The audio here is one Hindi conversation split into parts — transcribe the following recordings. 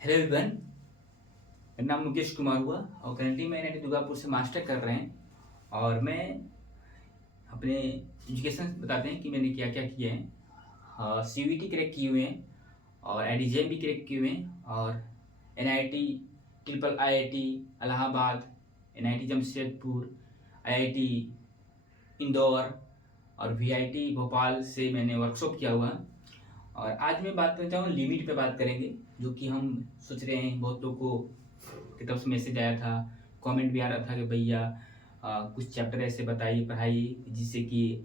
Hello everyone. मेरा नाम मुकेश कुमार हुआ और करेंटली मैं NIT दुर्गापुर से मास्टर कर रहे हैं। और मैं अपने एजुकेशन बताते हैं कि मैंने क्या क्या किया है। CVT क्रैक किए हुए हैं और IDJM भी क्रैक किए हुए हैं और NIT triple IIT Allahabad, NIT Jamshedpur, IIT Indore और VIT भोपाल से मैंने वर्कशॉप किया हुआ है। और आज मैं बात करना चाहूँगा, लिमिट पे बात करेंगे, जो कि हम सोच रहे हैं। बहुत लोगों को की तरफ से मैसेज आया था, कमेंट भी आ रहा था कि भैया कुछ चैप्टर ऐसे बताइए, पढ़ाइए जिससे कि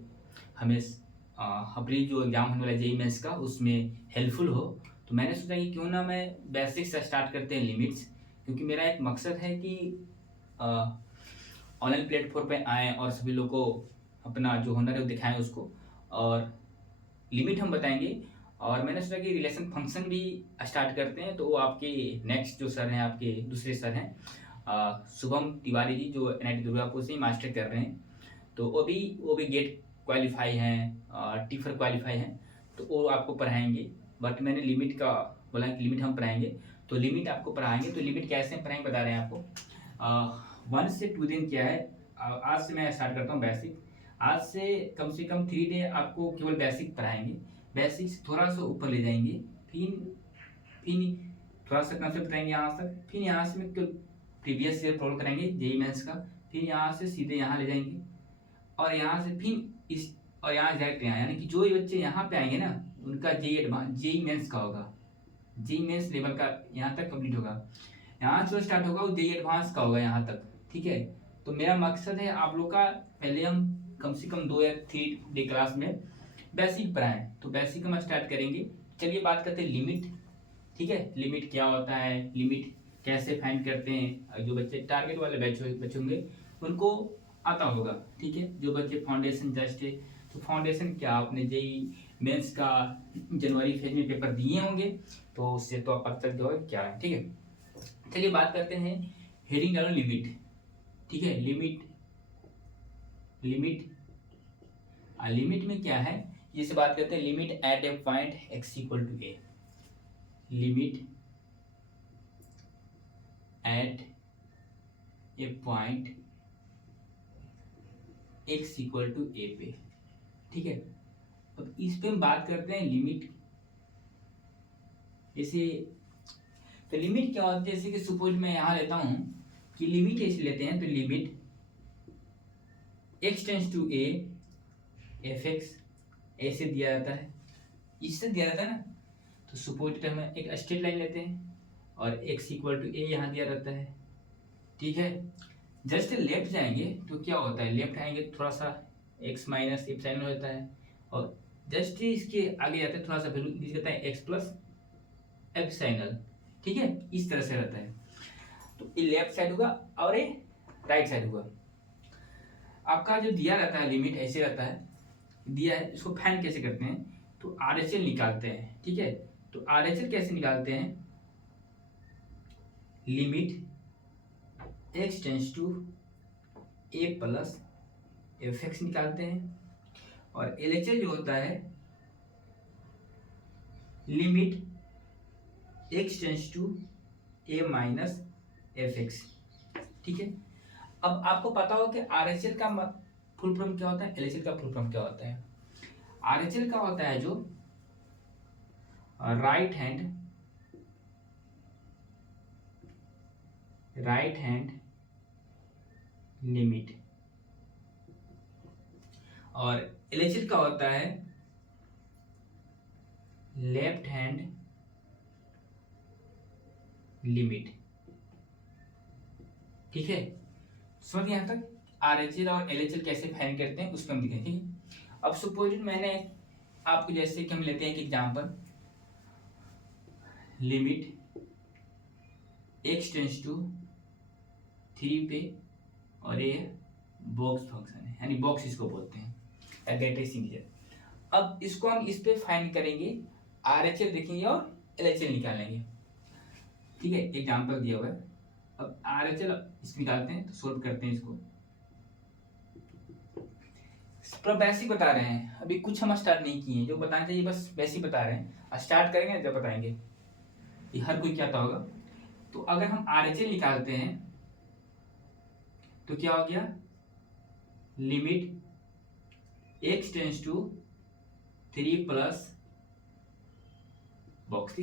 हमें अपनी जो एग्जाम होने वाला JEE मेंस का उसमें हेल्पफुल हो। तो मैंने सोचा कि क्यों ना मैं बेसिक से स्टार्ट करते हैं लिमिट्स, क्योंकि मेरा एक मकसद है कि ऑनलाइन प्लेटफॉर्म पे आएँ और सभी लोग को अपना जो हुनर है वो दिखाएं उसको। और लिमिट हम बताएंगे। और मैंने सोचा कि रिलेशन फंक्शन भी स्टार्ट करते हैं। तो वो आपके नेक्स्ट जो सर हैं, आपके दूसरे सर हैं शुभम तिवारी जी, जो NIT दुर्गापुर से ही मास्टर कर रहे हैं। तो वो भी गेट क्वालिफाई हैं, टीफर क्वालिफाई हैं, तो वो आपको पढ़ाएंगे। बट मैंने लिमिट का बोला कि लिमिट हम पढ़ाएंगे, तो लिमिट आपको पढ़ाएंगे। तो लिमिट कैसे पढ़ाएंगे बता रहे हैं आपको। 1 से 2 दिन क्या है, आज से मैं स्टार्ट करता हूँ बेसिक। आज से कम 3 डे आपको केवल बेसिक पढ़ाएंगे। बेसिक से थोड़ा सा ऊपर ले जाएंगे, फिर थोड़ा सा कंसेप्ट कराएंगे यहाँ तक, फिर यहाँ से तो प्रीवियस ईयर सॉल्व कराएंगे JEE मेंस का, फिर यहाँ से सीधे यहाँ ले जाएंगे और यहाँ से फिर इस और यहाँ डायरेक्ट यहाँ, यानी कि जो ये बच्चे यहाँ पे आएंगे ना, उनका JEE मेंस का होगा। JEE मेंस लेवल का यहाँ तक कंप्लीट होगा। यहाँ से जो स्टार्ट होगा वो JEE एडवांस का होगा यहाँ तक। ठीक है, तो मेरा मकसद है आप लोग का पहले हम कम से कम 2 या 3 डे क्लास में बेसिक पढ़ाएं। तो बेसिक हम स्टार्ट करेंगे। चलिए बात करते हैं लिमिट। ठीक है, लिमिट क्या होता है, लिमिट कैसे फाइंड करते हैं। जो बच्चे टारगेट वाले बच्चे होंगे उनको आता होगा। ठीक है, जो बच्चे फाउंडेशन जस्ट है, तो फाउंडेशन क्या, आपने JEE मेंस का जनवरी फेज में पेपर दिए होंगे, तो उससे तो आप पता चल जाओगे क्या है। ठीक है, चलिए बात करते हैं। हेडिंग डालो लिमिट। ठीक है, लिमिट लिमिट लिमिट में क्या है, जैसे बात करते हैं limit at a point x equal to a। Limit at a point x equal to a पे। ठीक है, अब इस पे हम बात करते हैं लिमिट। जैसे तो लिमिट क्या होती है, जैसे कि सपोज मैं यहाँ लेता हूँ कि लिमिट ऐसे लेते हैं, तो limit x tends to a fx ऐसे दिया जाता है, इससे दिया जाता है ना। तो सपोज हम एक स्ट्रेट लाइन लेते हैं और x इक्वल टू a यहाँ दिया रहता है। ठीक है, जस्ट लेफ्ट जाएंगे तो क्या होता है, लेफ्ट आएंगे थोड़ा सा x माइनस एप्सिलॉन होता है, और जस्ट इसके आगे जाते हैं थोड़ा सा वैल्यू दिया जाता है x प्लस एप्सिलॉन। ठीक है, इस तरह से रहता है। तो ये लेफ्ट साइड होगा और ये राइट साइड होगा। आपका जो दिया रहता है लिमिट ऐसे रहता है, दिया है, इसको फाइंड कैसे करते हैं, तो RHL निकालते हैं। ठीक है, तो RHL कैसे निकालते हैं, limit x tends to a plus fx निकालते हैं। और LHL जो होता है limit x tends to a minus fx। ठीक है, अब आपको पता हो कि RHL का फुल फॉर्म क्या होता है, LHL का फुल फॉर्म क्या होता है। RHL का होता है जो राइट हैंड लिमिट, और LHL का होता है लेफ्ट हैंड लिमिट। ठीक है, समझ यहाँ तक। RHL और LHL कैसे फाइंड करते हैं उसको हम दिखेंगे। ठीक है, अब सपोज मैंने आपको, जैसे कि हम लेते हैं एक example, limit x tends to 3 पे, और ये बॉक्स फंक्शन है, यानी बॉक्स इसको बोलते हैं, एग्रेटेड इंटीजर। अब इसको हम इस पे फाइंड करेंगे, RHL देखेंगे और LHL निकालेंगे। ठीक है, एग्जांपल दिया हुआ है। अब RHL इसको निकालते हैं, तो सोल्व करते हैं इसको। पर बेसिक बता रहे हैं, अभी कुछ हम स्टार्ट नहीं किए हैं, जो बताना चाहिए बस बेसिक बता रहे हैं। स्टार्ट करेंगे जब बताएंगे। ये हर कोई क्या आता होगा। तो अगर हम RHL निकालते हैं तो क्या हो गया, limit x tends to 3 plus box.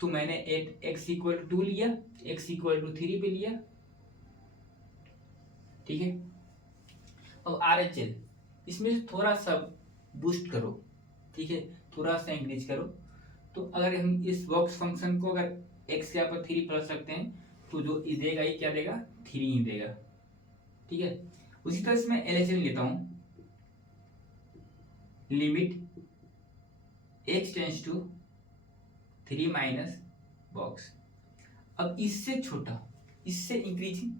तो मैंने एट x इक्वल टू 2 लिया, x इक्वल टू 3 पे लिया, ठीक है। अब RHL इसमें से थोड़ा सा बूस्ट करो, ठीक है, थोड़ा सा इंक्रीज करो। तो अगर हम इस बॉक्स फंक्शन को अगर x के यहाँ पर 3 प्लस रखते हैं तो जो देगा ये क्या देगा, 3 ही देगा, ठीक है। उसी तरह से मैं LHL लेता हूँ, limit x tends to 3 minus box. अब इससे छोटा, इससे इंक्रीजिंग,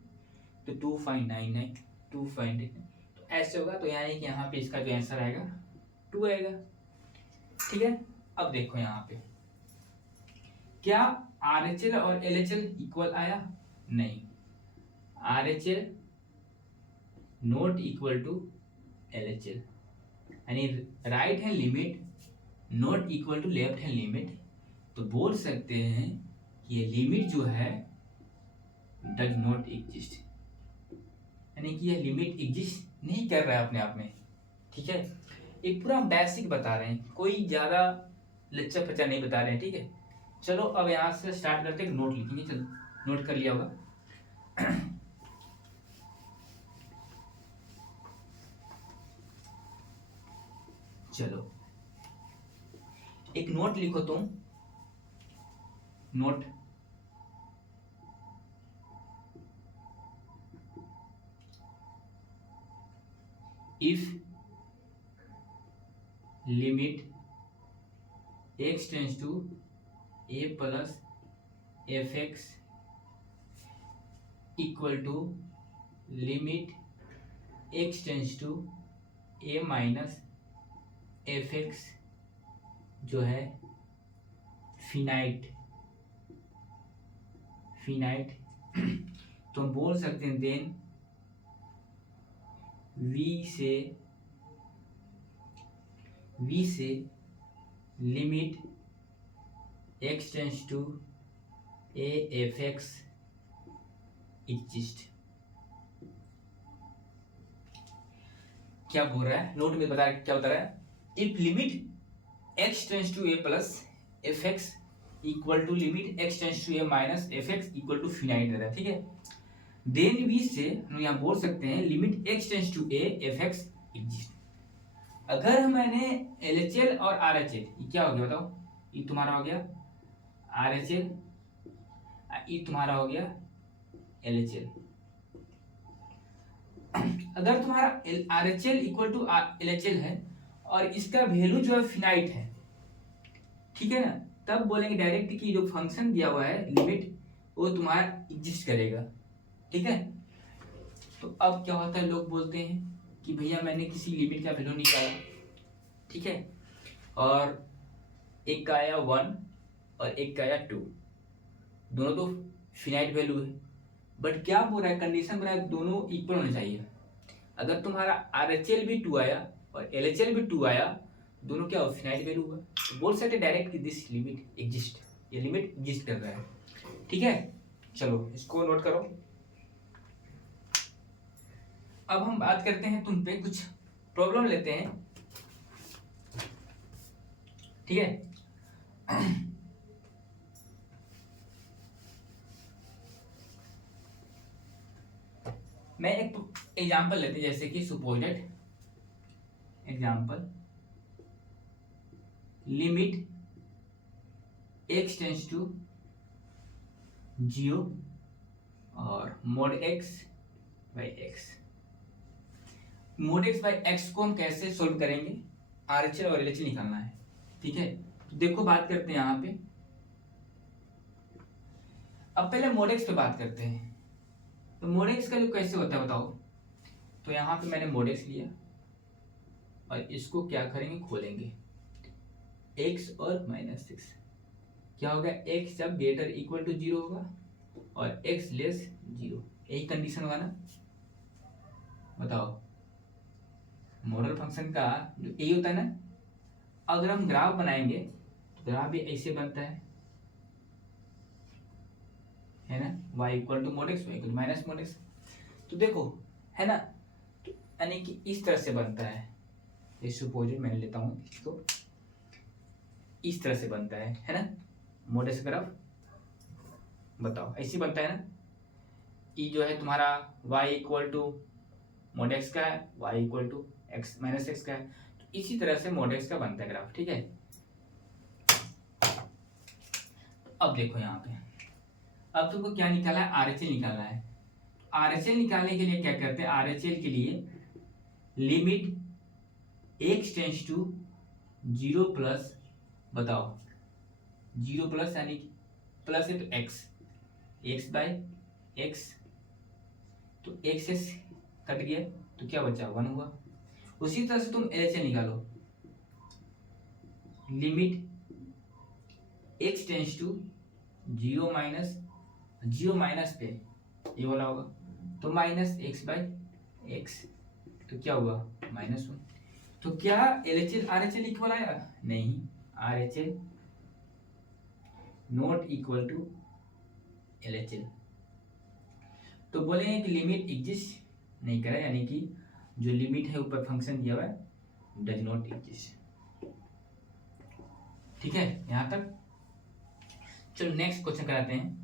तो 2.99, 2.99, तो ऐसे होगा। तो यहाँ है कि यहाँ पे इसका जो आंसर आएगा 2 आएगा, ठीक है। अब देखो यहाँ पे क्या RHL और LHL इक्वल आया, नहीं, RHL not equal to LHL, यानी right hand limit not equal to left hand limit. तो बोल सकते हैं कि ये लिमिट जो है डज नॉट एग्जिस्ट, यानी कि यह लिमिट एग्जिस्ट नहीं कर रहा है अपने आप में, ठीक है। एक पूरा बेसिक बता रहे हैं, कोई ज़्यादा लच्चा पच्चा नहीं बता रहे हैं, ठीक है। चलो अब यहाँ से स्टार्ट करते हैं, नोट लिखेंगे। चलो नोट कर लिया होगा। चलो एक नोट लिखो तुम, note if limit x tends to a plus fx equal to limit x tends to a minus fx जो है फिनाइट, फिनाइट। तो हम बोल सकते हैं देन v से limit x tends to a fx exist. क्या बोल रहा है नोट में, बता क्या बता रहा है, if limit x tends to a plus fx equal to limit x tends to a minus fx equal to finite दे रहा है, ठीक है। देन v से हम यहाँ बोल सकते हैं limit x tends to a fx exist. अगर मैंने LHL और RHL, ये क्या हो गया बताओ, ये तुम्हारा हो गया RHL, ये तुम्हारा हो गया LHL। अगर तुम्हारा RHL इक्वल टू LHL है और इसका वैल्यू जो है फिनाइट है, ठीक है ना, तब बोलेंगे डायरेक्ट कि जो फंक्शन दिया हुआ है लिमिट वो तुम्हारा एग्जिस्ट करेगा, ठीक है। तो अब क्या होता है, लोग बोलते हैं कि भैया मैंने किसी लिमिट का वैल्यू निकाला, ठीक है, और एक का आया 1 और एक का आया 2, दोनों तो फिनाइट वैल्यू है, बट क्या बोल रहा है, कंडीशन बना है दोनों इक्वल होना चाहिए। अगर तुम्हारा RHL भी 2 आया और LHL भी 2 आया, दोनों क्या हो, फिनाइट वैल्यू हुआ, तो बोल सकते डायरेक्ट कि दिस लिमिट एग्जिस्ट, ये लिमिट एग्जिस्ट कर रहा है, ठीक है। चलो इसको नोट करो। अब हम बात करते हैं, तुम पे कुछ प्रॉब्लम लेते हैं, ठीक है। मैं एक एग्जांपल लेते हैं, जैसे कि supposed example limit x tends to 0 और mod x by x। Mod x by x को हम कैसे सोल्व करेंगे, RHL और LHL निकालना है, ठीक है। तो देखो बात करते हैं यहाँ पे, अब पहले मोड x पे बात करते हैं। तो मोड x का जो कैसे होता है बताओ, तो यहाँ पे मैंने मोड x लिया और इसको क्या करेंगे, खोलेंगे, x और -6 क्या होगा, x जब ग्रेटर इक्वल टू 0 होगा और x लेस 0, यही कंडीशन होगा ना, बताओ। मॉडल फंक्शन का जो यही होता है ना। अगर हम ग्राफ बनाएंगे तो ग्राफ भी ऐसे बनता है, है ना, y equal to mod x, y equal to minus mod x. तो देखो है ना, तो यानी कि इस तरह से बनता है, ये सुपोजिट मैंने लेता हूँ इसको, इस तरह से बनता है ना, मोड एक्स ग्राफ। बताओ ऐसे बनता है ना, ई जो है तुम्हारा y equal to mod x का है, y equal to x minus x का है, तो इसी तरह से मोड एक्स का बनता है ग्राफ, ठीक है। अब देखो यहाँ पे, अब तुमको क्या निकाला है, आरएचएल निकालना है। आरएचएल निकालने के लिए क्या करते हैं, आरएचएल के लिए limit x tends to 0 plus, बताओ 0 प्लस यानी प्लस है तो एक्स बाय एक्स, तो एक्स से कट गया तो क्या बचा, 1 हुआ। उसी तरह से तुम एलएचएल निकालो, limit x tends to 0 minus पे ये वाला होगा, तो माइनस एक्स बाई एक्स, तो क्या हुआ -1। तो क्या एलएचएल आरएचएल इक्वल आया, नहीं, RHL not equal to LHL. तो बोलेंगे कि लिमिट एग्जिस्ट नहीं करे, यानी कि जो लिमिट है ऊपर फंक्शन दिया हुआ है डज नॉट एग्जिस्ट, ठीक है यहां तक। चलो नेक्स्ट क्वेश्चन कराते हैं।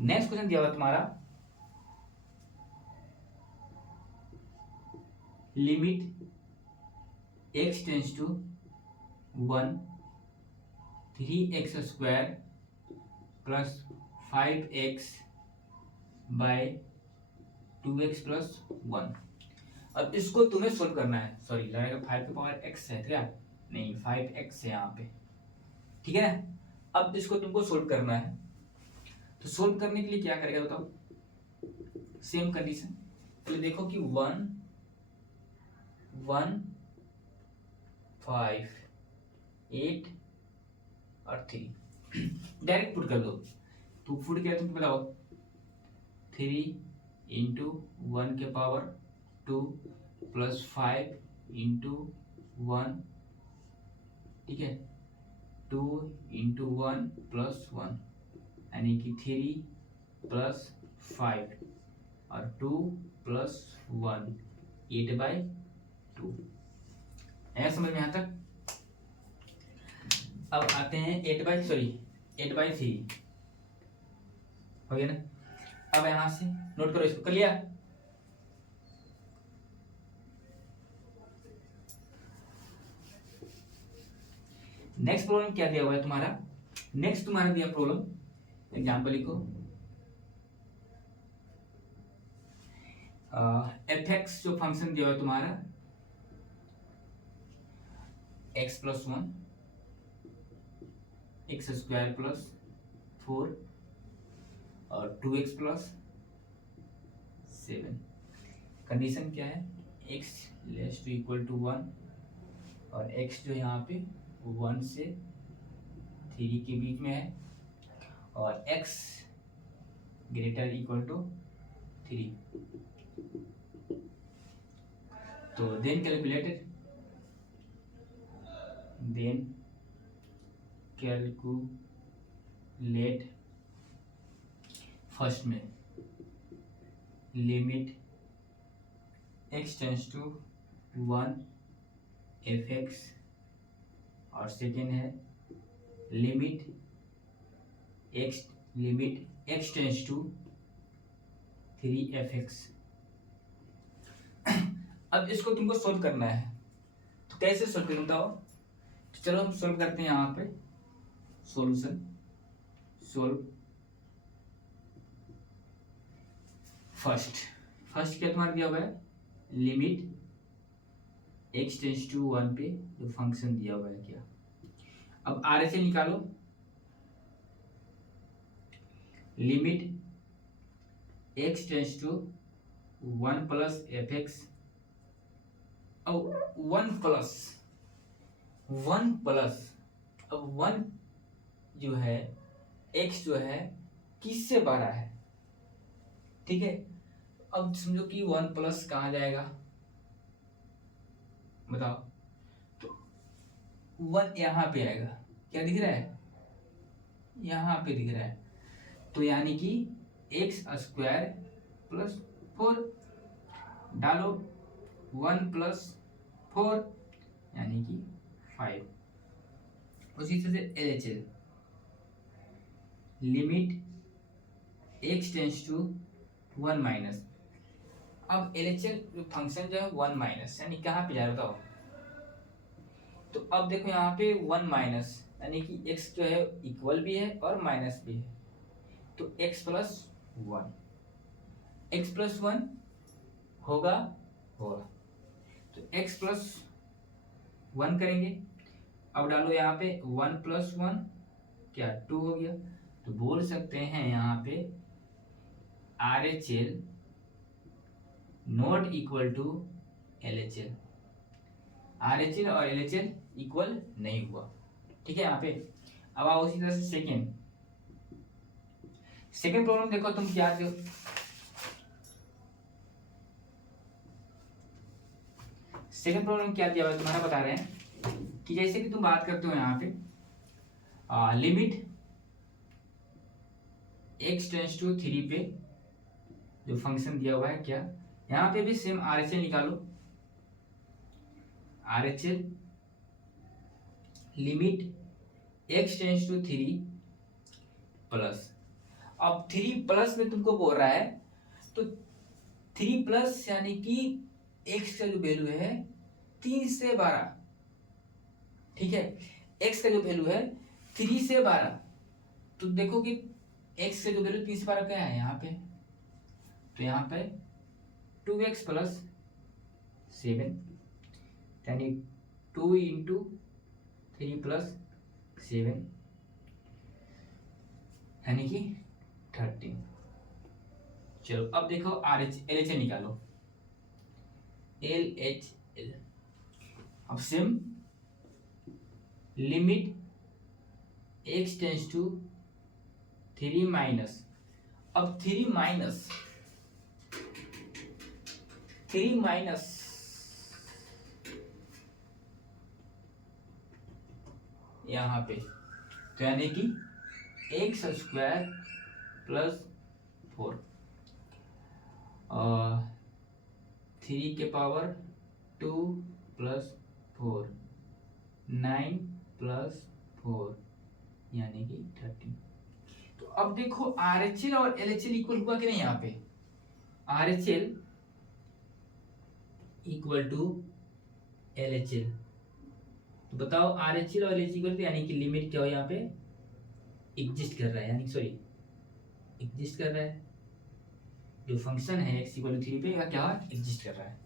नेक्स्ट क्वेश्चन दिया हुआ तुम्हारा, limit x tends to 1 3x square plus 5x by 2x plus 1। अब इसको तुम्हें सोल्व करना है, सॉरी लगेगा 5 की पावर x है क्या, नहीं 5x है यहाँ पे, ठीक है। अब इसको तुमको सोल्व करना है, तो सोल्व करने के लिए क्या करेगा बताओ, सेम कंडीशन, तो देखो कि 1 1 5 8 और 3 डायरेक्ट पुट कर दो। तो पुट किया तुम बताओ 3 इंटू 1 के पावर 2 प्लस 5 इंटू 1, ठीक है, 2 इंटू 1 प्लस 1, यानी कि 3 प्लस 5 और 2 प्लस 1 8/2। है समझ में यहाँ तक। अब आते हैं 8/3 हो गया ना। अब यहां से नोट करो, इसको कर लिया। नेक्स्ट प्रॉब्लम क्या दिया हुआ है तुम्हारा, नेक्स्ट तुम्हारा दिया प्रॉब्लम, एग्जाम्पल लिखो, एफ एक्स जो फंक्शन दिया हुआ है तुम्हारा x plus 1 x square plus 4 और 2x प्लस 7। कंडीशन क्या है, x less to equal to 1 और x जो यहाँ पे 1 से 3 के बीच में है और x ग्रेटर इक्वल टू 3। तो देन कैलकुलेट फर्स्ट में limit x tends to 1 fx और सेकेंड है limit x tends to 3fx। अब इसको तुमको सोल्व करना है, तो कैसे सोल्व करें बताओ। तो चलो हम सोल्व करते हैं यहाँ पे, सॉल्यूशन सोल्व। फर्स्ट क्या तुम्हारा दिया हुआ है, लिमिट x टेंस टू 1 पे जो फंक्शन दिया हुआ है क्या। अब आरएचएल निकालो, limit x tends to 1 plus fx और 1 प्लस अब 1 जो है x जो है किससे बड़ा है, ठीक है। अब समझो कि 1 प्लस कहाँ जाएगा बताओ, 1 यहाँ पे आएगा, क्या दिख रहा है, यहाँ पे दिख रहा है। तो यानी कि एक्स स्क्वायर प्लस 4, डालो 1 प्लस 4 यानी कि 5। उसी तरह से LHL, limit x tends to 1 minus. अब LHL फंक्शन जो है 1 माइनस यानी कहाँ पे जा रहा है बताओ। तो अब देखो यहाँ पे 1 माइनस यानी कि x जो है इक्वल भी है और माइनस भी है, तो x प्लस 1, एक्स प्लस 1 होगा होगा, तो x प्लस 1 करेंगे। अब डालो यहाँ पे 1 प्लस 1 क्या 2 हो गया। तो बोल सकते हैं यहाँ पे RHL not equal to LHL, RHL और LHL इक्वल नहीं हुआ। ठीक है यहाँ पे। अब आओ उसी तरह से सेकेंड प्रॉब्लम देखो तुम क्या दो। सेकेंड प्रॉब्लम क्या दिया हुआ तुम्हारा बता रहे हैं कि जैसे कि तुम बात करते हो यहाँ पे लिमिट x टेंस टू 3 पे जो फंक्शन दिया हुआ है क्या, यहाँ पे भी सेम RHL निकालो। RHL limit x tends to 3 plus, अब 3 प्लस में तुमको बोल रहा है तो 3 प्लस यानी कि x का जो वैल्यू है 3 से 12, ठीक है। x का जो वैल्यू है 3 से 12, तो देखो कि x का जो वैल्यू 3 से 12 क्या है यहाँ पे, तो यहाँ पे 2x प्लस 7 यानी 2 इंटू 3 प्लस 7 यानी कि 13। चलो अब देखो LHL निकालो, LHL। अब same limit x tends to 3 minus, अब 3 माइनस यहाँ पे, तो यानी कि एक्स स्क्वायर प्लस 4 3 के पावर 2 प्लस 4 9 प्लस 4 यानी कि 13। तो अब देखो RHL और LHL इक्वल हुआ कि नहीं, यहाँ पे RHL इक्वल टू LHL, तो बताओ RHL और LHL इक्वल, यानी कि लिमिट क्या हो यहाँ पे एग्जिस्ट कर रहा है, यानी सॉरी एग्जिस्ट कर रहा है, जो फंक्शन है x इक्वल टू 3 पे क्या एग्जिस्ट कर रहा है।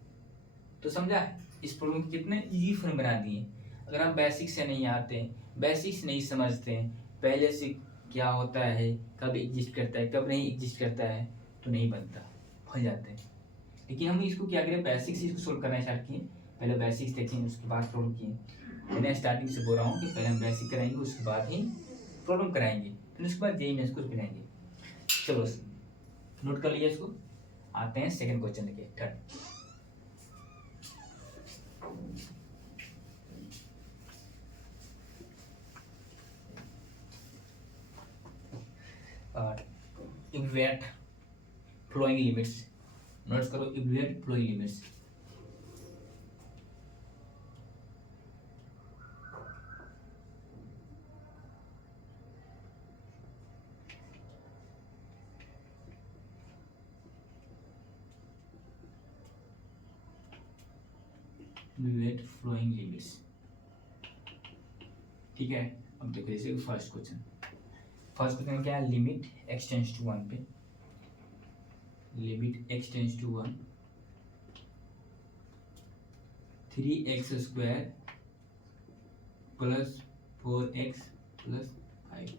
तो समझा, इस प्रॉब्लम के कितने इजी फॉर्म बना दिए। अगर हम बेसिक से नहीं आते, बेसिक्स नहीं समझते हैं पहले से क्या होता है, कब एग्जिस्ट करता है कब नहीं एग्जिस्ट करता है, तो नहीं बनता, भूल जाते हैं। लेकिन हम इसको क्या करें, बेसिक्स इसको सोल्व करना स्टार्ट किए। पहले बेसिक्स देखें उसके बाद प्रॉब्लम किए। मैं स्टार्टिंग से बोल रहा हूँ कि पहले हम बेसिक कराएंगे उसके बाद ही प्रॉब्लम कराएंगे, फिर उसके बाद जेई मेंस को कराएंगे। चलो नोट कर लिया इसको, आते हैं सेकंड क्वेश्चन के third. Evaluate following limits, notes करो evaluate following limits. Evaluate following limits, ठीक है। अब देखो जैसे फर्स्ट क्वेश्चन क्या है, लिमिट x टेंस टू 1 पे, limit x tends to 1 3x square plus 4x plus 5।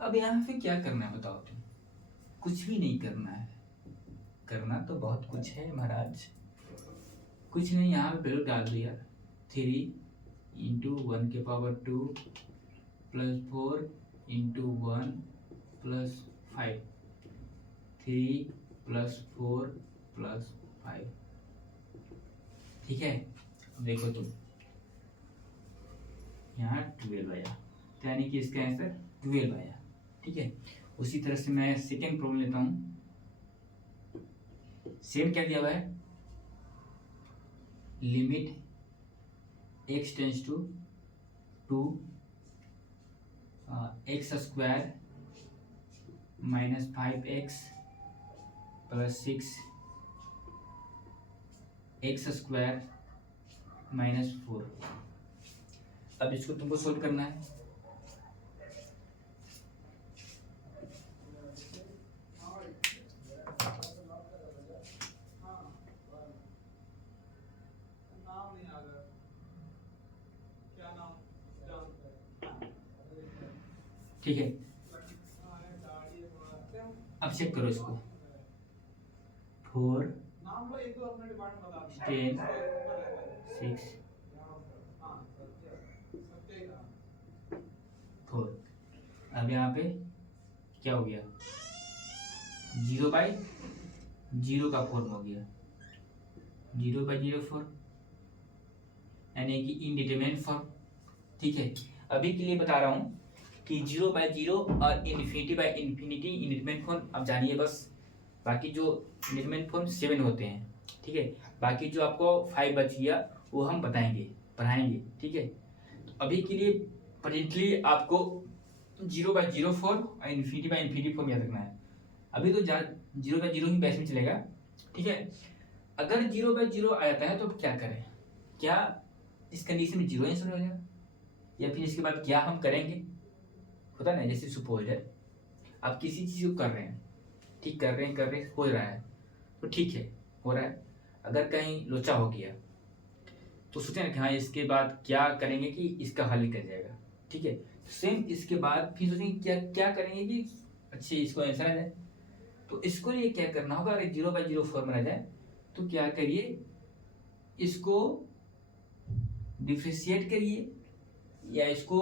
अब यहाँ पे क्या करना है बताओ तुम, कुछ भी नहीं करना है, करना तो बहुत कुछ है महाराज, कुछ नहीं, यहाँ पे वैल्यू डाल दिया 3 इंटू 1 के power 2 plus 4 into 1 plus 5, 3 plus 4 plus 5, ठीक है। अब देखो तुम यहाँ 12 आया, तो यानी कि इसका आंसर 12 आया। ठीक है, उसी तरह से मैं सेकेंड प्रॉब्लम लेता हूँ। सेम क्या दिया हुआ है, limit x tends to 2 x square minus 5x plus 6 x square minus 4। अब इसको तुमको सोल्व करना है। ठीक है, अब चेक करो इसको। 4 10 6 4। अब यहाँ पे क्या हो गया, 0/0 का फॉर्म हो गया, 0/0 फॉर्म, यानी कि इनडिटरमिनेट फॉर्म। ठीक है, अभी के लिए बता रहा हूँ कि 0/0 और इन्फिनिटी इनडिटरमिनेट फॉर्म आप जानिए बस। बाकी जो इनडिटरमिनेट फॉर्म 7 होते हैं। ठीक है, बाकी जो आपको 5 बच गया वो हम पढ़ाएंगे। ठीक है, तो अभी के लिए प्रेजेंटली आपको 0/0 फॉर्म और इन्फिनिटी फॉर्म याद रखना है। अभी तो 0/0 ही बैच में चलेगा। ठीक है, अगर 0/0 आ जाता है तो क्या करें, क्या इस कंडीशन में 0 आंसर हो जाएगा, या फिर इसके बाद क्या हम करेंगे, होता है ना। जैसे सपोज है आप किसी चीज़ को कर रहे हैं, ठीक कर रहे हैं हो रहा है, तो ठीक है हो रहा है। अगर कहीं लोचा हो गया तो सोचें ना कि हाँ इसके बाद क्या करेंगे कि इसका हल निकल जाएगा। ठीक है, सेम इसके बाद फिर सोचेंगे क्या क्या करेंगे कि अच्छे इसको आंसर आ जाए। तो इसको लिए क्या करना होगा, अगर 0/0 फॉर्म आ जाए तो क्या करिए, इसको डिफरेंशिएट करिए या इसको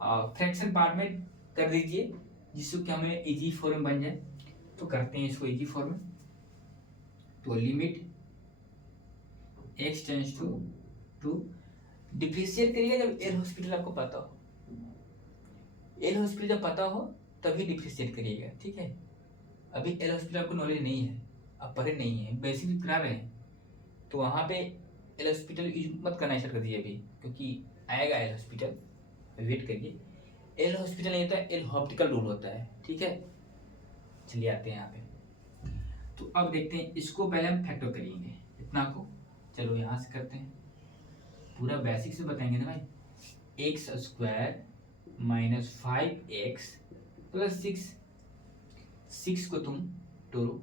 फ्रैक्शन पार्ट में कर दीजिए, जिससे कि हमें इजी फॉर्म बन जाए। तो करते हैं इसको इजी फॉर्म में। तो limit x tends to 2, differentiate करिएगा जब एल हॉस्पिटल आपको पता हो। एल हॉस्पिटल जब पता हो तभी डिफरेंशिएट करिएगा। ठीक है, अभी एल हॉस्पिटल आपको नॉलेज नहीं है, आप पढ़े नहीं है, बेसिक भी करा रहे हैं, तो वहाँ पे एल हॉस्पिटल यूज मत करना स्टार्ट कर दीजिए अभी, क्योंकि आएगा एल हॉस्पिटल, वेट करिए। एल हॉस्पिटल नहीं होता है, एल ऑप्टिकल रूल होता है। ठीक है, चलिए आते हैं यहाँ पे। तो अब देखते हैं, इसको पहले हम फैक्टर करेंगे इतना को। चलो यहाँ से करते हैं, पूरा बेसिक से बताएंगे ना भाई। X square minus 5x plus 6 को तुम तोड़ो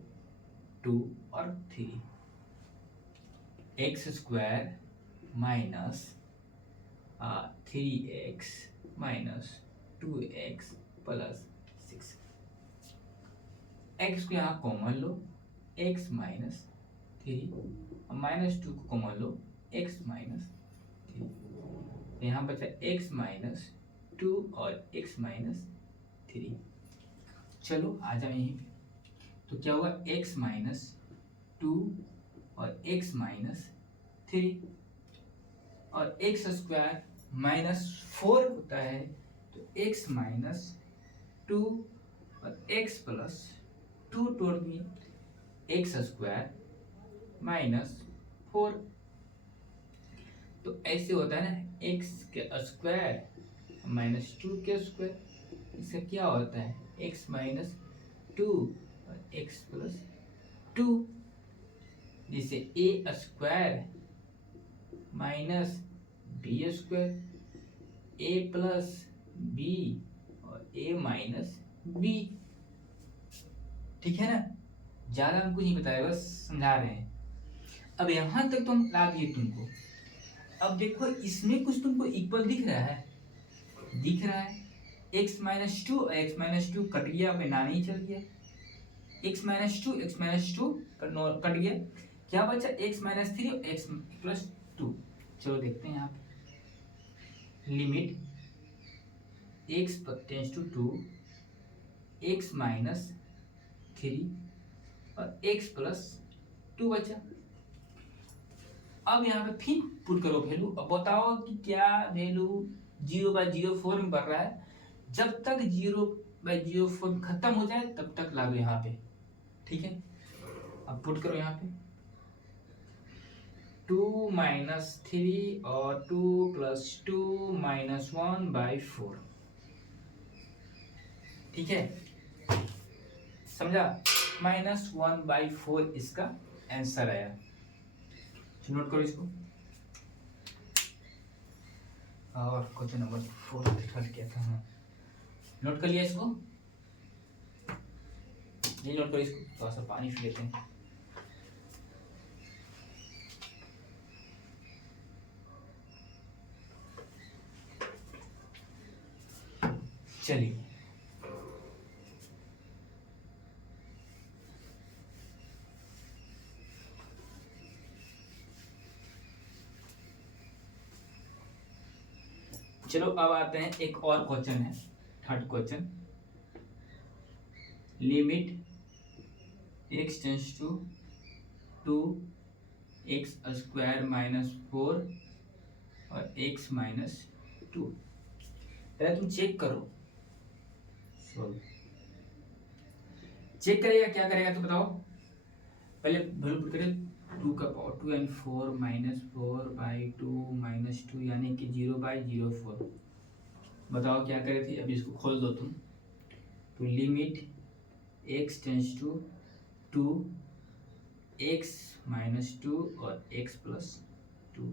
2 और 3, x square minus 3x minus 2x plus 6। x को यहाँ कॉमन लो, x माइनस 3, -2 को कॉमन लो, x माइनस 3, यहाँ बचा x माइनस 2 और x माइनस 3। चलो आ जाओ यहीं पे। तो क्या होगा, x माइनस 2 और x माइनस 3, और x स्क्वायर माइनस 4 होता है, तो x माइनस 2 और x प्लस 2 तोड़ दिए, एक्स स्क्वायर माइनस 4। तो ऐसे होता है ना, एक्स के स्क्वायर माइनस 2 के स्क्वायर, इसका क्या होता है, एक्स माइनस 2 और एक्स प्लस 2। जिसे ए स्क्वायर माइनस बी स्क्वायर, ए प्लस बी और ए माइनस बी। ठीक है ना, ज्यादा हम कुछ नहीं बताया, बस समझा रहे हैं। अब यहां तक तो हम ला दिए तुमको। अब देखो इसमें कुछ तुमको इक्वल दिख रहा है, x माइनस 2 और x माइनस 2 कट गया, अपने ही चल गया, x माइनस 2 कट गया, क्या बचा, x माइनस 3 और x प्लस 2। चलो देखते हैं यहाँ पे, limit x tends to 2, x minus 3 और x प्लस 2 बचा। अब यहाँ पे फिर पुट करो वैल्यू। अब बताओ कि क्या वैल्यू 0/04 में बढ़ रहा है। जब तक 0/04 खत्म हो जाए तब तक लागू यहाँ पे, ठीक है। अब पुट करो यहाँ पे 2 - 3 और 2 + 2 - 1/4, ठीक है, समझा। -1/4 इसका आंसर आया। नोट करो इसको। और क्वेश्चन नंबर 4 हट गया था, हाँ नोट कर लिया इसको। ये नोट करो इसको, थोड़ा सा पानी पी लेते हैं। चलिए चलो अब आते हैं एक और क्वेश्चन है, third question. Limit x tends to 2x² - 4 और x - 2। पहले तुम चेक करो, चेक करेगा क्या करेगा तो बताओ। पहले वैल्यू पुट करें 2 का पावर 2 and 4 - 4/2 - 2 यानी कि 0/04। बताओ क्या करे थे। अभी इसको खोल दो तुम। तो limit x tends to 2x - 2 और x + 2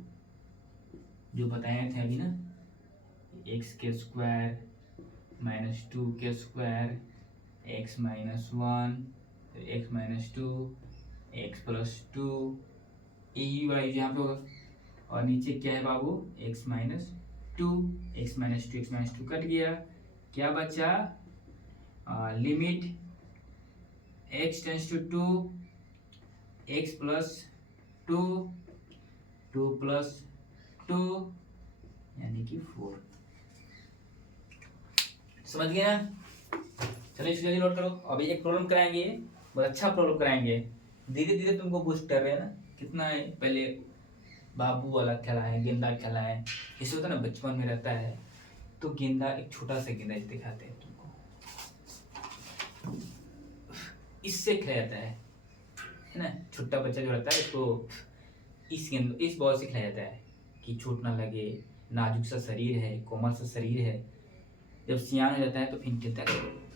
जो बताए थे अभी ना, x² - 2k² x - 1 x - 2 x + 2 यही वाला यहाँ पे होगा। और नीचे क्या है बाबू, x - 2 x - 2 x - 2 कट गया, क्या बचा limit x tends to 2 x + 2 2 + 2 यानी कि 4। समझ गए ना। चलो इसको जल्दी नोट करो। अभी एक प्रॉब्लम कराएंगे, बहुत अच्छा प्रॉब्लम कराएंगे। धीरे धीरे तुमको बूस्ट कर रहे हैं ना। कितना है, पहले बाबू वाला खेला है, गेंदा खेला है। इसे होता है ना बचपन में रहता है तो गेंदा, एक छोटा सा गेंदा दिखाते हैं तुमको, इससे खेला जाता है ना। छोटा बच्चा जो रहता है इसको इस बॉल से खेला जाता है कि चोट ना लगे, नाजुक सा शरीर है, कोमल सा शरीर है। जब सियान हो जाता है तो फिर खेलता है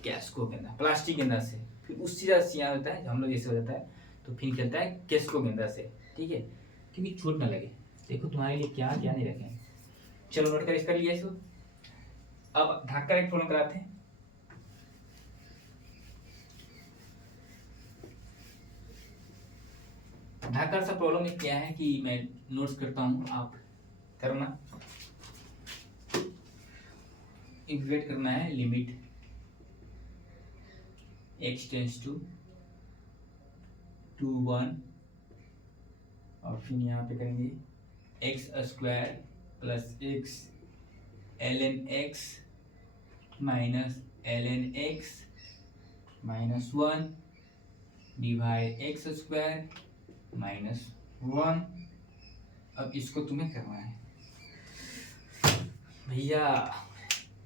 कैस्को गेंदा, प्लास्टिक गेंदा से। फिर उससे ज़्यादा सियान होता है, हम लोग जैसे हो जाता है तो फिर खेलता है कैस्को गेंदा से, ठीक है, क्योंकि चोट ना लगे। देखो तुम्हारे लिए क्या क्या नहीं रखे। चलो नोट कर इसका लिया इसको। अब ढाका एक प्रॉब्लम कराते हैं। ढाका सा प्रॉब्लम में क्या है कि मैं नोट्स करता हूँ, आप करना। इक्वेट करना है लिमिट x टेंस टू 2 1 और फिर यहाँ पे करेंगे x² + x ln x - ln x - 1 divide x² - 1। अब इसको तुम्हें करना है भैया।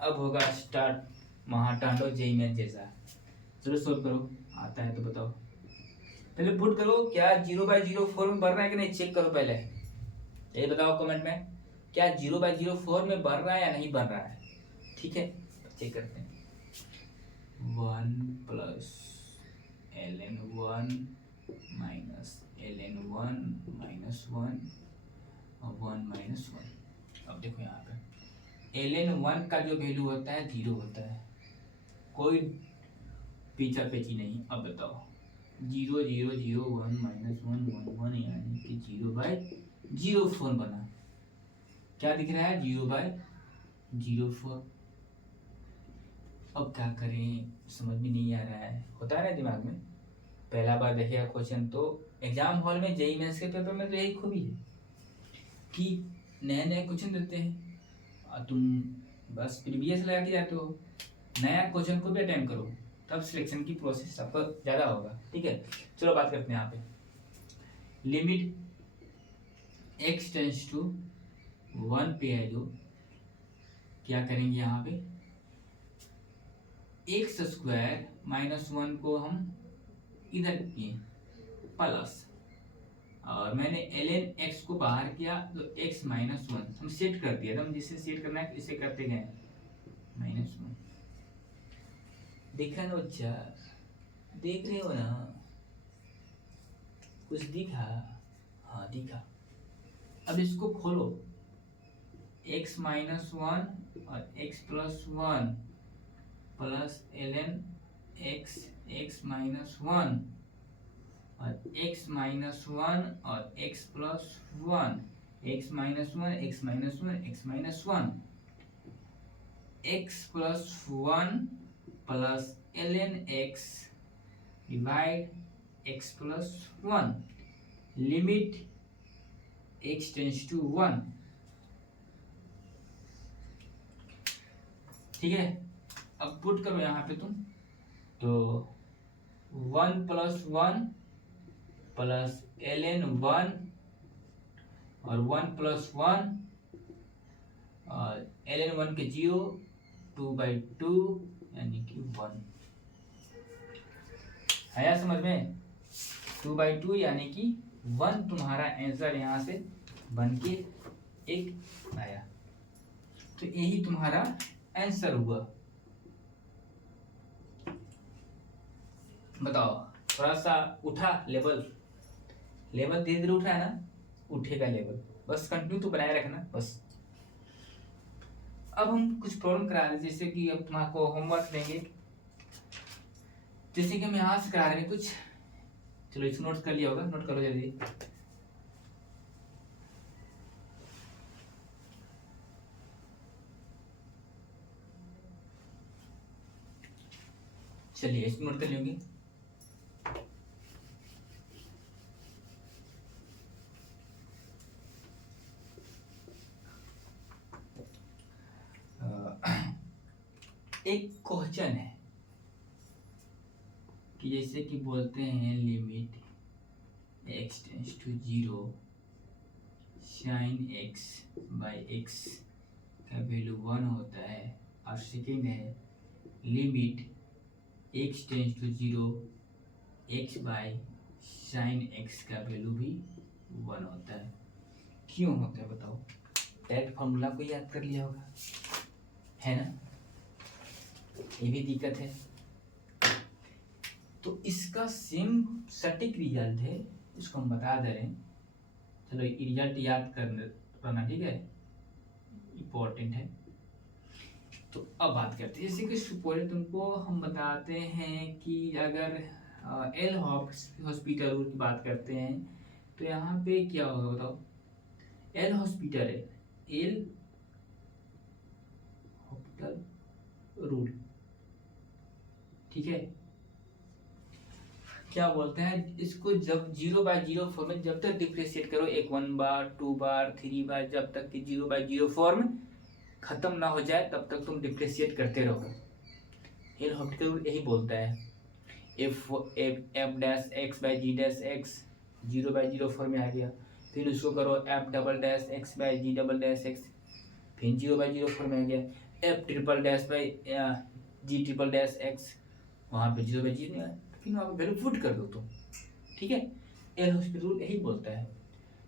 अब होगा स्टार्ट महाटांडो जेई मैच जैसा। चलो सोल्व करो, आता है तो बताओ। पहले पुट करो क्या 0/04 में बढ़ रहा है कि नहीं, चेक करो पहले। ये बताओ कमेंट में, क्या 0/04 में बढ़ रहा है या नहीं बढ़ रहा है, ठीक है। चेक करते हैं। 1 + ln 1 - ln 1 - 1 और 1 - 1। अब देखो यहाँ पे ln 1 का जो वैल्यू होता है 0 होता है, कोई पीछा पेची नहीं। अब बताओ 0 0 0 1 - 1 1 1 यानी कि 0/04 बना। क्या दिख रहा है 0/04। अब क्या करें, समझ में नहीं आ रहा है, होता है ना दिमाग में। पहला बार देखिएगा क्वेश्चन तो एग्जाम हॉल में, जेईई मेंस के पेपर में तो यही खूबी है कि नए नए क्वेश्चन देते हैं और तुम बस प्रीवियस लगा के जाते हो। नया क्वेश्चन को भी अटेम्प्ट करो, तब सिलेक्शन की प्रोसेस आपका ज़्यादा होगा, ठीक है। चलो बात करते हैं यहाँ पे। लिमिट x टेंस टू 1 पे है जो, क्या करेंगे यहाँ पे एक्स स्क्वायर माइनस 1 को हम इधर किए प्लस, और मैंने ln x को बाहर किया तो x माइनस 1 हम सेट कर दिया, हम जिसे सेट करना है इसे करते गए -1। देखा ना बच्चा, देख रहे हो ना, कुछ दिखा? हाँ दिखा। अब इसको खोलो, x माइनस 1 और x plus 1 plus ln x minus 1 और x माइनस 1 और x plus 1, x minus 1 x minus 1 x minus 1, x plus 1 plus ln x divide x plus 1, limit x tends to 1। ठीक है, अब पुट करो यहाँ पे तुम, तो 1 प्लस 1 प्लस ln 1 और 1 प्लस 1 और ln 1 के 0, 2/2 यानी कि 1 आया समझ में? 2/2 यानी कि 1 तुम्हारा आंसर यहाँ से बन के एक आया, तो यही तुम्हारा आंसर हुआ। बताओ, थोड़ा सा उठा लेवल धीरे धीरे उठ रहा है ना, उठेगा लेवल, बस कंटिन्यू तो बनाए रखना बस। अब हम कुछ प्रॉब्लम करा रहे, जैसे कि अब तुम्हारा होमवर्क देंगे, जैसे कि हम यहाँ से करा रहे हैं कुछ, चलो इसको नोट कर लिया होगा, नोट करो जल्दी। चलिए इसको नोट कर लेंगे। एक क्वेश्चन है कि जैसे कि बोलते हैं limit x tends to 0 sin x by x का वैल्यू 1 होता है, और सेकेंड है limit x tends to 0 x by sin x का वैल्यू भी 1 होता है। क्यों होता है बताओ? डायरेक्ट फॉर्मूला को याद कर लिया होगा, है ना? ये भी दिक्कत है। तो इसका सेम सटीक रिजल्ट है, इसको हम बता दे रहे हैं। चलो रिजल्ट याद करना, ठीक है, इम्पोर्टेंट है। तो अब बात करते हैं, जैसे कि सुपोज तुमको हम बताते हैं कि अगर एल हॉस्पिटल की बात करते हैं, तो यहाँ पे क्या होगा बताओ? एल हॉस्पिटल है, एल हॉस्पिटल रूल, ठीक है। क्या बोलते हैं इसको, जब 0/0 फॉर्म में जब तक डिफ्रेंशिएट करो, एक 1 बार 2 बार 3 बार, जब तक कि 0/0 फॉर्म खत्म ना हो जाए तब तक तुम डिफ्रेंशिएट करते रहो। एल हॉस्पिटल रूल यही बोलता है। F dash x by g dash x 0/0 form में आ गया, फिर उसको करो f double dash x by g double dash x, फिर 0/0 फॉर्म में आ गया, f triple dash by g triple dash x, वहाँ पे 0/0 नहीं, फिर वहाँ पे वैल्यू पुट कर दो तुम, ठीक है। एल हॉस्पिटल रूल यही बोलता है।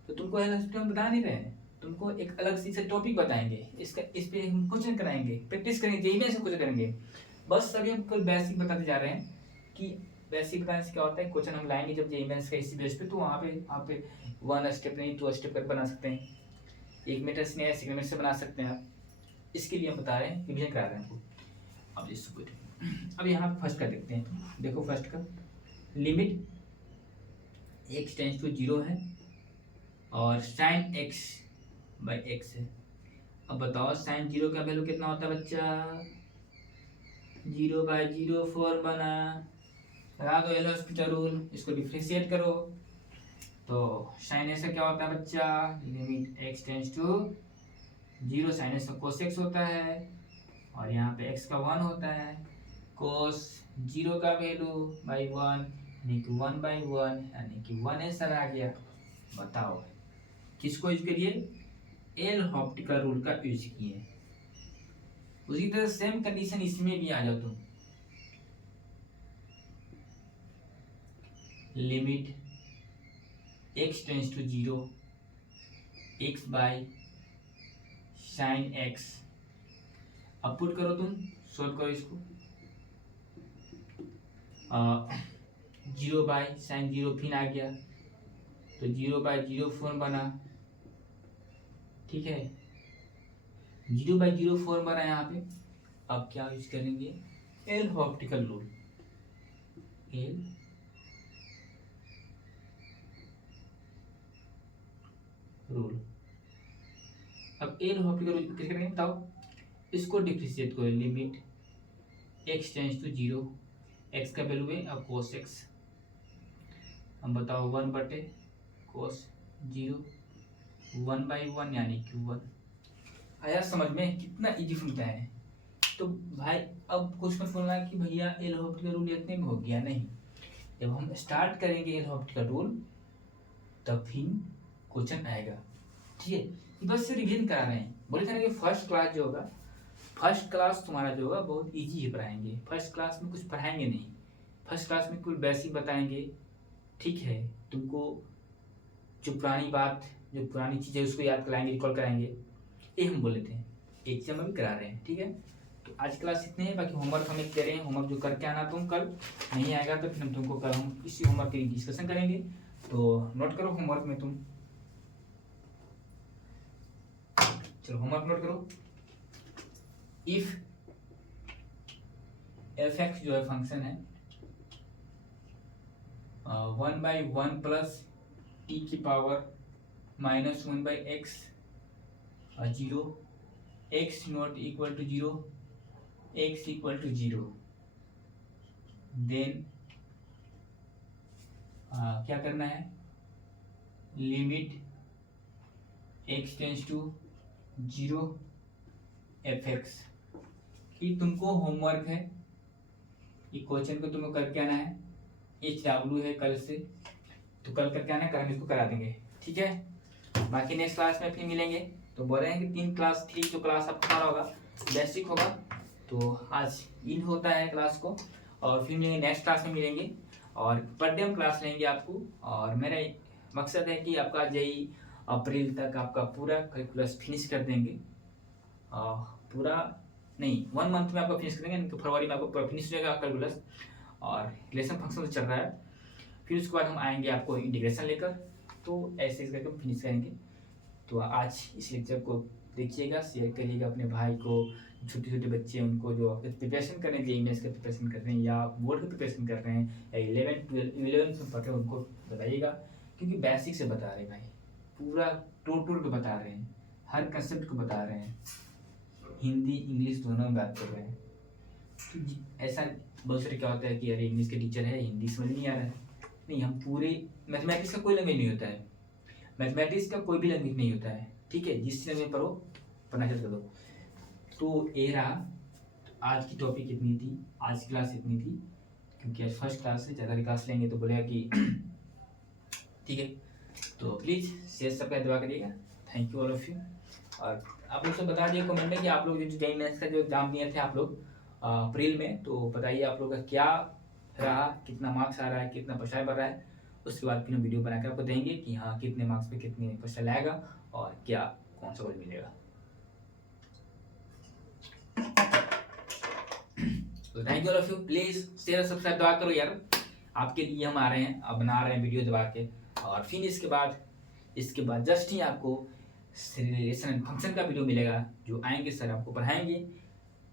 तो तुमको एल हॉस्पिटल हम बता नहीं रहे हैं, तुमको एक अलग से टॉपिक बताएंगे, इसका इस पे हम क्वेश्चन कराएंगे, प्रैक्टिस करेंगे, जेईई में से क्वेश्चन करेंगे। बस अभी हम कोई बेसिक बताते जा रहे हैं कि बेसिक बताने से क्या होता है, क्वेश्चन हम लाएंगे जब जेईई मेंस का इसी बेस पे, तो वहाँ पे 1 स्टेप नहीं 2 स्टेप कर बना सकते हैं, 1 मिनट से नहीं 1 मिनट से बना सकते हैं आप। इसके लिए हम बता रहे हैं, रिविजन करा रहे हैं हमको। अब जैसे अब यहाँ फर्स्ट का देखते हैं, देखो फर्स्ट का लिमिट x टेंस टू 0 है और sin x बाई x है। अब बताओ sin 0 का वैल्यू कितना होता है बच्चा? 0/0 फॉर्म बना, लगा दो एल हॉस्पिटल रूल, इसको डिफ्रेंशिएट करो, तो sin x का क्या होता है बच्चा? Limit x tends to 0, sin x का cos x होता है और यहाँ पे x का 1 होता है, cos 0 का वैल्यू बाई 1 यानी कि 1/1 यानी कि 1 आंसर आ गया। बताओ किसको यूज करिए, एल हॉप्टिकल रूल का यूज किए। उसी तरह सेम कंडीशन इसमें भी आ जाओ तुम, limit x tends to 0 x by sine x, अब पुट करो तुम, सोल्व करो इसको, 0 बाय साइन 0 फिर आ गया तो 0 बाय 0 फॉर्म बना, ठीक है, 0 बाय 0 फॉर्म बना यहाँ पे। अब क्या यूज करेंगे, L Hospital rule, L rule. अब एल हॉप्टिकल रूल कैसे करेंगे बताओ, इसको डिफ्रेंशिएट करो, limit x tends to 0, x का वैल्यू है अब cos x, हम बताओ 1 बटे cos 0, 1/1 यानी q1। आया समझ में, कितना इजी फंक्शन है। तो भाई अब कुछ मत बोलना कि भैया एल हॉप्टिकल रूल इतने में हो गया, नहीं, जब हम स्टार्ट करेंगे एल हॉप्टिकल रूल तब फिर क्वेश्चन आएगा, ठीक है। बस से रिवीजन करा रहे हैं, बोले थे ना कि फर्स्ट क्लास जो होगा, फर्स्ट क्लास तुम्हारा जो होगा बहुत इजी है पढ़ाएंगे, फर्स्ट क्लास में कुछ पढ़ाएंगे नहीं, फर्स्ट क्लास में कुछ बेसिक बताएंगे, ठीक है, तुमको जो पुरानी बात, जो पुरानी चीज़ है उसको याद कराएंगे, रिकॉल कराएंगे, ये हम बोले थे, एग्जाम में भी करा रहे हैं, ठीक है। तो आज क्लास इतने हैं, बाकी होमवर्क हम दे रहे हैं, होमवर्क जो करके आना तुम, कल नहीं आएगा तो फिर हम तुमको कल हम इसी होमवर्क की डिस्कशन करेंगे, तो नोट करो होमवर्क में तुम, चलो होमवर्क नोट करो। इफ एफ एक्स जो है फंक्शन है 1/1 प्लस टी की power -1/x 0, x not equal to 0, x equal to 0, then क्या करना है, limit x tends to 0 f x. ये तुमको होमवर्क है, ये क्वेश्चन को तुमको करके आना है, HW है कल से, तो कल करके आना है, कल हम इसको करा देंगे, ठीक है। बाकी नेक्स्ट क्लास में फिर मिलेंगे, तो बोल रहे हैं कि 3 क्लास 3 जो क्लास आपका हमारा होगा बेसिक होगा, तो आज इन होता है क्लास को, और फिर मिलेंगे नेक्स्ट क्लास में मिलेंगे, और पर डे हम क्लास लेंगे आपको, और मेरा मकसद है कि आपका जेई अप्रैल तक आपका पूरा करिकुलस फिनिश कर देंगे, पूरा नहीं 1 मंथ में आपको फिनिश करेंगे, तो फरवरी में आपको पूरा फिनिश हो जाएगा कैलकुलस, और रिलेशन फंक्शन तो चल रहा है, फिर उसके बाद हम आएंगे आपको इंटीग्रेशन लेकर, तो ऐसे करके हम फिनिश करेंगे। तो आज इस लेक्चर को देखिएगा, शेयर करिएगा अपने भाई को, छोटे छोटे बच्चे उनको जो प्रिपरेशन कर रहे हैं, जेईई मेंस का प्रिपरेशन कर रहे हैं या बोर्ड का प्रिपरेशन कर रहे हैं, या 11th में पढ़ रहे हैं, उनको बताइएगा, क्योंकि बेसिक से बता रहे हैं भाई, पूरा टोटल को बता रहे हैं, हर कंसेप्ट को बता रहे हैं, हिंदी इंग्लिश दोनों में बात कर रहे हैं। तो ऐसा बहुत सारे क्या होता है कि अरे इंग्लिश के टीचर है, हिंदी समझ नहीं आ रहा है, नहीं, हम पूरे मैथमेटिक्स का कोई लैंग्वेज नहीं होता है, मैथमेटिक्स का कोई भी लैंग्वेज नहीं होता है, ठीक है, जिस लैंग्वेज पढ़ो पढ़ना चाहते दो। तो ये रहा आज की टॉपिक, इतनी थी आज की क्लास, इतनी थी, क्योंकि आज फर्स्ट क्लास से ज़्यादा क्लास लेंगे तो बोलेगा कि ठीक है। तो प्लीज़ शेयर सब्सक्राइब दबा करिएगा, thank you all of you. और आप लोग से बता दिए कमेंट में कि आप लोग जो जेईई मेंस का जो एग्जाम दिए थे आप लोग अप्रैल में, तो बताइए आप लोग का क्या रहा, कितना मार्क्स आ रहा है, कितना परसेंट बढ़ रहा है, उसके बाद फिर हम वीडियो बनाकर आपको देंगे कि हाँ कितने मार्क्स पे कितने परसेंट आएगा और क्या कौन सा कॉलेज मिलेगा। तो thank you all of you, please share subscribe दबा करो यार, आपके लिए हम आ रहे हैं, अब बना रहे हैं वीडियो दबा के, और फिर इसके बाद जस्ट ही आपको रिलेशन एंड फंक्शन का वीडियो मिलेगा, जो आएंगे सर आपको पढ़ाएंगे।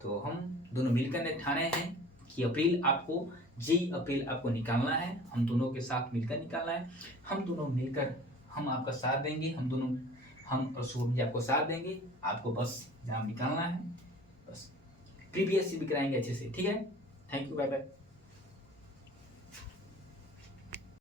तो हम दोनों मिलकर ठाने हैं कि जेईई अप्रैल आपको निकालना है, हम दोनों के साथ मिलकर निकालना है, हम दोनों मिलकर हम आपका साथ देंगे, हम और शुभम जी आपको साथ देंगे, आपको बस एग्जाम निकालना है, बस प्रीवियस भी कराएंगे अच्छे से, ठीक है। Thank you, bye bye.